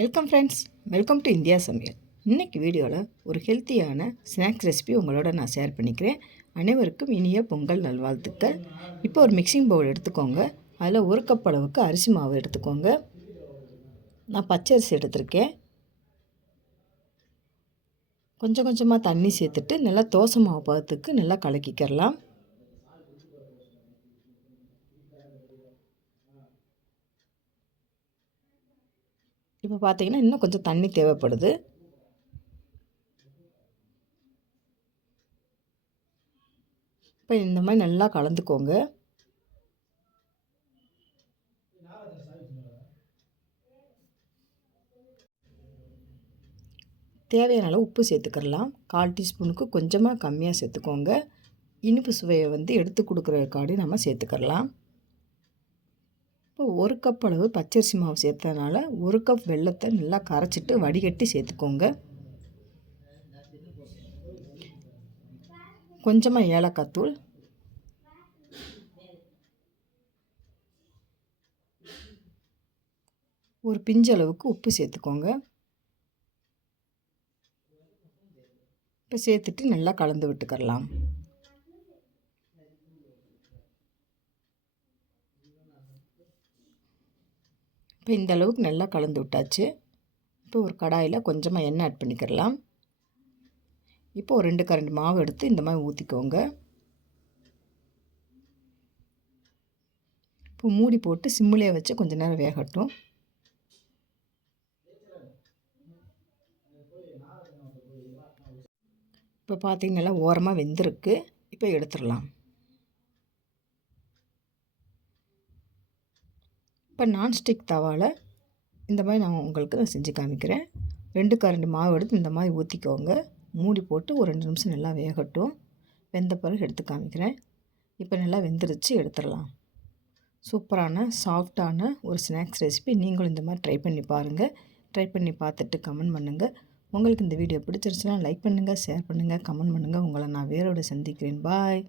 Welcome friends welcome to India Samayal இன்றைக்கி வீடியோவில் ஒரு ஹெல்த்தியான ஸ்நாக்ஸ் ரெசிபி உங்களோட நான் ஷேர் பண்ணிக்கிறேன். அனைவருக்கும் இனிய பொங்கல் நல்வாழ்த்துக்கள். இப்போ ஒரு மிக்சிங் பவுல் எடுத்துக்கோங்க. அதில் ஒரு கப் அளவுக்கு அரிசி மாவு எடுத்துக்கோங்க. நான் பச்சை அரிசி எடுத்திருக்கேன். கொஞ்சம் கொஞ்சமாக தண்ணி சேர்த்துட்டு நல்லா தோசை மாவு பதத்துக்கு நல்லா கலக்கிக்கிறலாம். இப்போ பார்த்தீங்கன்னா இன்னும் கொஞ்சம் தண்ணி தேவைப்படுது. இப்போ இந்த மாதிரி நல்லா கலந்துக்கோங்க. தேவையான அளவு உப்பு சேர்த்துக்கிறலாம். கால் டீஸ்பூனுக்கு கொஞ்சமாக கம்மியாக சேர்த்துக்கோங்க. இனிப்பு சுவையை வந்து எடுத்து கொடுக்குறதுக்காடி நம்ம சேர்த்துக்கிறலாம். இப்போ ஒரு கப் அளவு பச்சரிசி மாவு சேர்த்ததுனால ஒரு கப் வெள்ளத்தை நல்லா கரைச்சிட்டு வடிகட்டி சேர்த்துக்கோங்க. கொஞ்சமாக ஏலக்காய் தூள். ஒரு பிஞ்சளவுக்கு உப்பு சேர்த்துக்கோங்க. இப்போ சேர்த்துட்டு நல்லா கலந்து விட்டுக்கரலாம் இப்போ இந்த அளவுக்கு நல்லா கலந்து விட்டாச்சு. இப்போ ஒரு கடாயில் கொஞ்சமாக எண்ணெய் ஆட் பண்ணிக்கிறலாம் இப்போ ஒரு ரெண்டு கரண்ட் மாவு எடுத்து இந்த மாதிரி ஊற்றிக்கோங்க இப்போ மூடி போட்டு சிம்மிலே வச்சு கொஞ்சம் நேரம் வேகட்டும். இப்போ பார்த்தீங்கன்னா ஓரமாக வெந்திருக்கு. இப்போ எடுத்துடலாம். இப்போ நான்ஸ்டிக் தவாவில் இந்த மாதிரி நான் உங்களுக்கு நான் செஞ்சு காமிக்கிறேன். ரெண்டு கரண்டி மாவு எடுத்து இந்த மாதிரி ஊற்றிக்கோங்க மூடி போட்டு ஒரு ரெண்டு நிமிஷம் நல்லா வேகட்டும். வெந்த பிறகு எடுத்து காமிக்கிறேன். இப்போ நல்லா வெந்துருச்சு எடுத்துடலாம். சூப்பரான சாஃப்டான ஒரு ஸ்நாக்ஸ் ரெசிபி நீங்களும் இந்த மாதிரி ட்ரை பண்ணி பாருங்கள் ட்ரை பண்ணி பார்த்துட்டு கமெண்ட் பண்ணுங்கள் உங்களுக்கு இந்த வீடியோ பிடிச்சிருச்சுன்னா லைக் பண்ணுங்கள் ஷேர் பண்ணுங்கள் கமெண்ட் பண்ணுங்கள் உங்களை நான் வேரோடு சந்திக்கிறேன். பாய்